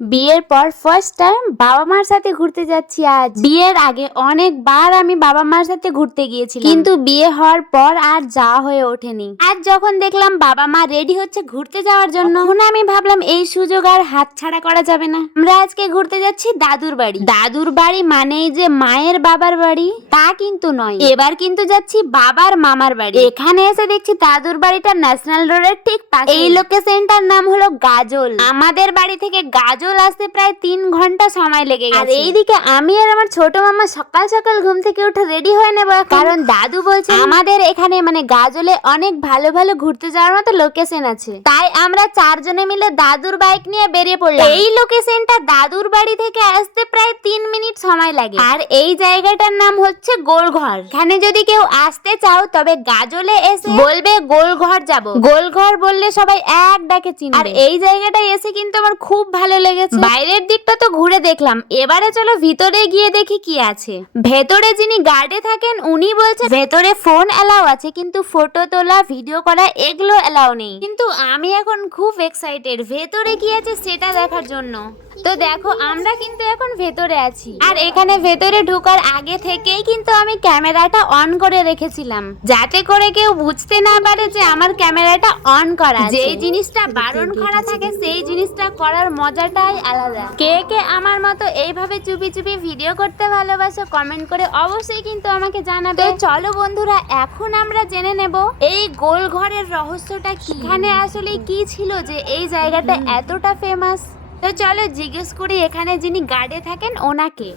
বিয়ের পর first time বাবা মার সাথে ঘুরতে যাচ্ছি আজ। বিয়ের আগে অনেকবার আমি বাবা মার সাথে ঘুরতে গিয়েছি কিন্তু বিয়ে হওয়ার পর আর যাওয়া হয়ে ওঠেনি। আজ যখন দেখলাম বাবা মা রেডি হচ্ছে ঘুরতে যাওয়ার জন্য আমি ভাবলাম এই সুযোগ আর হাতছাড়া করা যাবে না। আমরা আজকে ঘুরতে যাচ্ছি দাদুর বাড়ি। দাদুর বাড়ি মানেই যে মায়ের বাবার বাড়ি, তা কিন্তু নয়। এবার কিন্তু যাচ্ছি বাবার মামার বাড়ি। এখানে এসে দেখছি দাদুর বাড়িটা ন্যাশনাল রোডের ঠিক পাশে এই লোকেশনটার নাম হলো গাজল। আমাদের বাড়ি থেকে গাজল আসতে প্রায় তিন ঘণ্টা সময় লেগে গেছে। আর এইদিকে আমি আর আমার ছোট মামা সকাল সকাল ঘুম থেকে উঠে রেডি হয়ে নেব কারণ দাদু বলছে আমাদের এখানে মানে গাজলে অনেক ভালো ভালো ঘুরতে যাওয়ার মতো লোকেশন আছে। তাই আমরা চারজনে মিলে দাদুর বাইক নিয়ে বেরিয়ে পড়লাম। এই লোকেশনটা দাদুর বাড়ি থেকে আসতে প্রায় তিন মিনিট সময় লাগে। আর এই জায়গাটার নাম হচ্ছে গোলঘর। এখানে যদি কেউ আসতে চাও তবে গাজলে এসে বলবে গোলঘর যাব। গোলঘর বললে সবাই এক ডাকে চিনবে। আর এই জায়গাটায় এসে কিন্তু আমার খুব ভালো লেগেছে। বাইরের দিকটা তো ঘুরে দেখলাম। এবারে চলো ভিতরে গিয়ে দেখি কি আছে। ভেতরে যিনি গার্ডে থাকেন উনি বলছেন ভেতরে ফোন এলাও আছে কিন্তু ফটো তোলা ভিডিও করা এগুলো এলাও নেই। কিন্তু আমি এখন খুব এক্সাইটেড ভেতরে কি আছে সেটা দেখার জন্য। তো দেখো আমরা কিন্তু এখন ভেতরে আছি। আর এখানে ভেতরে ঢোকার আগে থেকেই কিন্তু আমি ক্যামেরাটা অন করে রেখেছিলাম। যাতে করে কেউ বুঝতে না পারে যে আমার ক্যামেরাটা অন করা যেই জিনিসটা বারণ করা থাকে সেই জিনিসটা করার মজাটাই আলাদা। কে কে আমার মতো এইভাবে চুপি চুপি ভিডিও করতে ভালোবাসো কমেন্ট করে অবশ্যই কিন্তু আমাকে জানাবে। চলো বন্ধুরা এখন আমরা জেনে নেব এই গোল ঘরের রহস্যটা কি? এখানে আসলে কি ছিল যে এই জায়গাটা এতটা ফেমাস তো চলো জিজ্ঞেস করি এখানে যিনি গার্ডে থাকেন ওনাকে।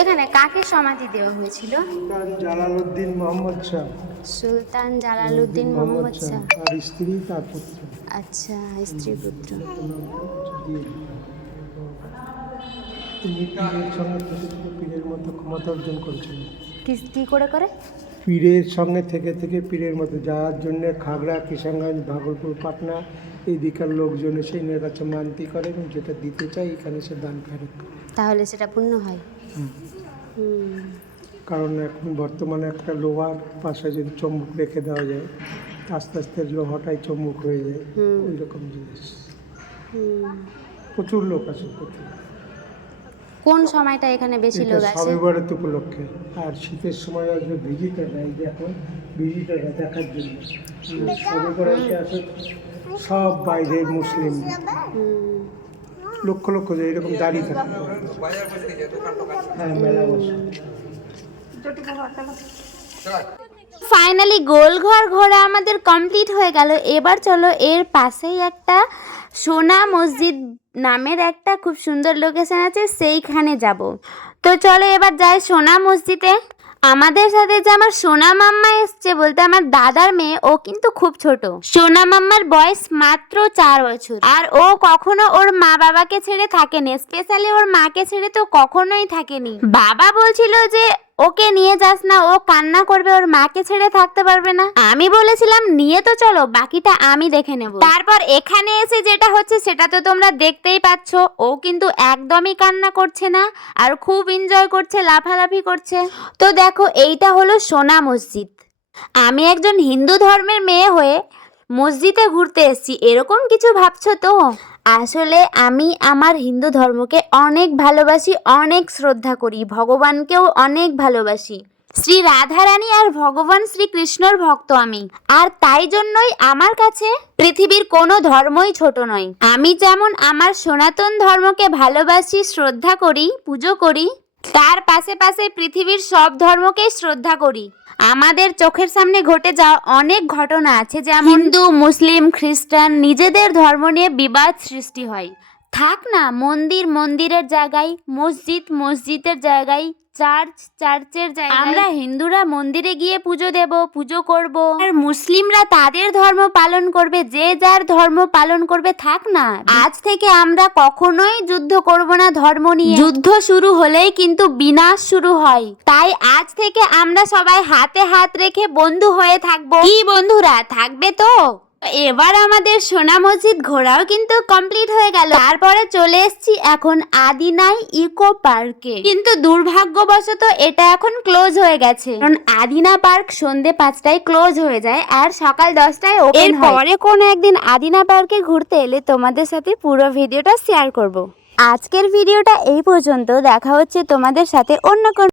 এখানে কাকে সমাধি দেওয়া হয়েছিল? জালালউদ্দিন মোহাম্মদ শাহ। সুলতান জালালউদ্দিন মোহাম্মদ শাহ। আর স্ত্রী তার পুত্র। আচ্ছা স্ত্রী পুত্র। তিনি পীরের সঙ্গে পীরের মতো ক্ষমতা অর্জন করেছিলেন। কি কি করে করে? পীরের সঙ্গে থেকে থেকে পীরের মতো যাওয়ার জন্য খাগড়া কিষানগঞ্জ ভাগলপুর পাটনা এই দিকের লোকজন এসে এনার কাছে মানতি করে এবং যেটা দিতে চায় এখানে সে দান ফেরত করে। তাহলে সেটা পূর্ণ হয়। কারণ এখন বর্তমানে একটা লোহার পাশে যদি চম্বুক রেখে দেওয়া যায় আস্তে আস্তে লোহাটাই চম্বুক হয়ে যায়। ওই রকম জিনিস। প্রচুর লোক আছে প্রচুর। কোন সময়টা এখানে বেশি লোক আছে? সবে বরাত উপলক্ষে। আর শীতের সময় আসবে ভিজিটাররা এই যে এখন ভিজিটাররা দেখার জন্য। সবে বরাতে আসে সব বাইরের মুসলিম। লক্ষ লক্ষ যে এরকম দাঁড়িয়ে থাকে। হ্যাঁ মেলা বসে। ফাইনালি গোলঘর ঘোরা আমাদের কমপ্লিট হয়ে গেল। এবার চলো এর পাশেই একটা সোনা মসজিদ নামের একটা খুব সুন্দর লোকেশন আছে, সেইখানে যাব। তো চলো এবার যাই সোনা মসজিদে। আমাদের সাথে যে আমার সোনা মাম্মা এসছে বলতে আমার দাদার মেয়ে, ও কিন্তু খুব ছোট। সোনা মাম্মার বয়স মাত্র চার বছর। আর ও কখনো ওর মা বাবাকে ছেড়ে থাকেনি স্পেশালি ওর মাকে ছেড়ে তো কখনোই থাকেনি। বাবা বলছিল যে ওকে নিয়ে যাস না ও কান্না করবে ওর মাকে ছেড়ে থাকতে পারবে না। আমি বলেছিলাম নিয়ে তো চলো বাকিটা আমি দেখে নেব। তারপর এখানে এসে যেটা হচ্ছে সেটা তো তোমরা দেখতেই পাচ্ছ ও কিন্তু একদমই কান্না করছে না আর খুব এনজয় করছে লাফালাফি করছে। তো দেখো এইটা হলো সোনা মসজিদ। আমি একজন হিন্দু ধর্মের মেয়ে হয়ে মসজিদে ঘুরতে এসেছি এরকম কিছু ভাবছ তো? আসলে আমি আমার হিন্দু ধর্মকে অনেক ভালোবাসি, অনেক শ্রদ্ধা করি, ভগবানকেও অনেক ভালোবাসি। শ্রী রাধারানী আর ভগবান শ্রীকৃষ্ণর ভক্ত আমি। আর তাই জন্যই আমার কাছে পৃথিবীর কোনো ধর্মই ছোট নয়। আমি যেমন আমার সনাতন ধর্মকে ভালোবাসি, শ্রদ্ধা করি, পুজো করি তার পাশে পাশে পৃথিবীর সব ধর্মকেই শ্রদ্ধা করি। আমাদের চোখের সামনে ঘটে যাওয়া অনেক ঘটনা আছে যেমন হিন্দু, মুসলিম, খ্রিস্টান নিজেদের ধর্ম নিয়ে বিবাদ সৃষ্টি হয়। থাক না, মন্দির মন্দিরের জায়গায়, মসজিদ মসজিদের জায়গায় চার্চ চার্চের জায়গায় আমরা হিন্দুরা মন্দিরে গিয়ে পুজো দেব পুজো করব। আর মুসলিমরা তাদের ধর্ম পালন করবে যে যার ধর্ম পালন করবে থাক না। আজ থেকে আমরা কখনোই যুদ্ধ করব না ধর্ম নিয়ে। যুদ্ধ শুরু হলেই কিন্তু বিনাশ শুরু হয়। তাই আজ থেকে আমরা সবাই হাতে হাত রেখে বন্ধু হয়ে থাকব। কি বন্ধুরা থাকবে তো? এবার আমাদের সোনা মসজিদ ঘোরাও কিন্তু কমপ্লিট হয়ে গেল। তারপরে চলে এসেছি এখন আদিনাই ইকো পার্কে। কিন্তু দুর্ভাগ্যবশত এটা এখন ক্লোজ হয়ে গেছে। কারণ আদিনা পার্ক সন্ধে পাঁচটায় ক্লোজ হয়ে যায় আর সকাল দশটায় ওপেন হয়। পরে কোনো একদিন আদিনা পার্কে ঘুরতে এলে তোমাদের সাথে পুরো ভিডিওটা শেয়ার করব। আজকের ভিডিওটা এই পর্যন্ত। দেখা হচ্ছে তোমাদের সাথে অন্য কোনো